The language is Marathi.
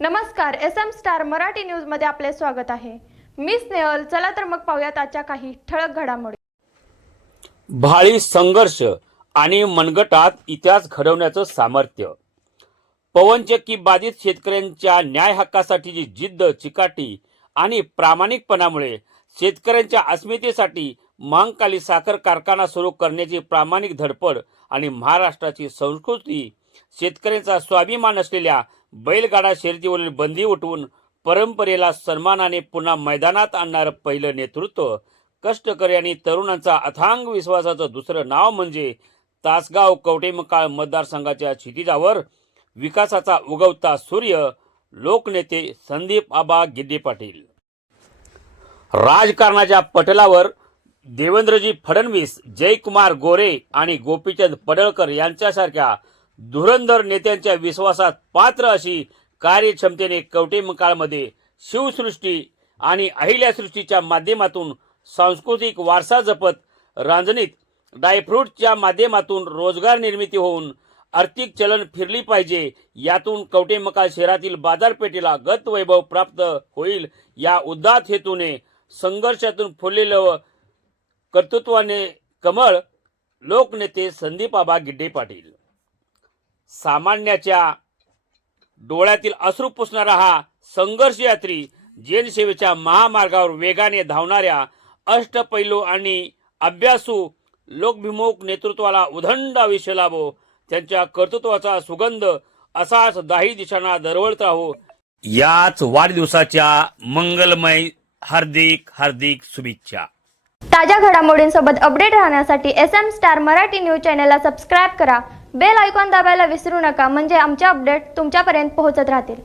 नमस्कार, SM स्टार मराठी न्यूज मध्ये आपले स्वागत आहे। मी स्नेहल। चला तर मग पाहूयात आजच्या काही ठळक घडामोडी। भाळी संघर्ष आणि मनगटात इतिहास घडवण्याचं सामर्थ्य। पवनचक्की बाधित शेतकऱ्यांच्या न्याय हक्कासाठीची जिद्द, चिकाटी आणि प्रामाणिकपणामुळे शेतकऱ्यांच्या अस्मितेसाठी महाकाली साखर कारखाना सुरू करण्याची प्रामाणिक धडपड आणि महाराष्ट्राची संस्कृती, शेतकऱ्यांचा स्वाभिमान असलेल्या बैलगाडा शर्यतीवरील बंदी उठवून परंपरेला सन्मानाने पुन्हा मैदानात आणणारं पहिलं नेतृत्व, कष्टकरी आणि तरुणांचा अथांग विश्वासाचं दुसरं नाव म्हणजे तासगाव कवठेमहांकाळ मतदारसंघाच्या क्षितिजावर विकासाचा उगवता सूर्य, लोकनेते संदीप आबा गिड्डे पाटील। राजकारणाच्या पटलावर देवेंद्रजी फडणवीस, जयकुमार गोरे आणि गोपीचंद पडळकर यांच्यासारख्या धुरंधर नेत्यांच्या विश्वासात पात्र अशी कार्यक्षमतेने कवठेमहांकाळमध्ये शिवसृष्टी आणि अहिल्यासृष्टीच्या माध्यमातून सांस्कृतिक वारसा जपत, रांजणीत ड्रायफ्रूटच्या माध्यमातून रोजगार निर्मिती होऊन आर्थिक चलन फिरली पाहिजे, यातून कवठेमहांकाळ शहरातील बाजारपेठेला गत वैभव प्राप्त होईल या उदात्त हेतूने संघर्षातून फुललेलं कर्तृत्वाने कमळ, लोकनेते संदीप आबा गिड्डे पाटील। सामान्याच्या डोळ्यातील अश्रू पुसणारा हा संघर्ष यात्री, जनसेवेच्या महामार्गावर वेगाने धावणाऱ्या अष्टपैलू आणि अभ्यासू लोकभिमुख नेतृत्वाला उदंड आयुष्य लाभो, त्यांच्या कर्तृत्वाचा सुगंध असाच दाही दिशांना दरवळत राहो, याच वाढदिवसाच्या मंगलमय हार्दिक हार्दिक शुभेच्छा। ताज्या घडामोडींसोबत अपडेट राहण्यासाठी SM स्टार मराठी न्यूज चॅनलला सबस्क्राइब करा। बेल आयकॉन दाबायला विसरू नका, म्हणजे आमचे अपडेट तुमच्यापर्यंत पोहोचत राहतील।